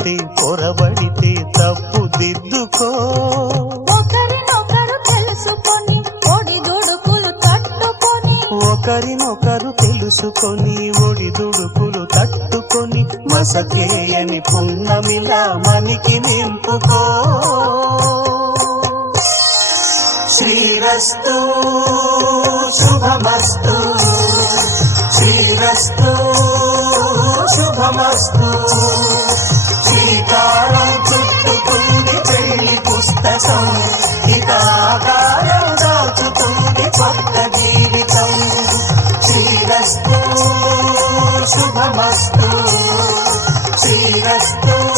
పడితే పొరబడితే తప్పు దిద్దుకో. ఒకరినొకరు తెలుసుకొని ఒడిదుడుకులు తట్టుకొని, ఒకరినొకరు తెలుసుకొని ఒడిదుడుకులు తట్టుకొని, మసకేయని పున్నమిలా మనికి నింపుకో. శ్రీరస్తు శుభమస్తు, శ్రీరస్తు శుభమస్తు.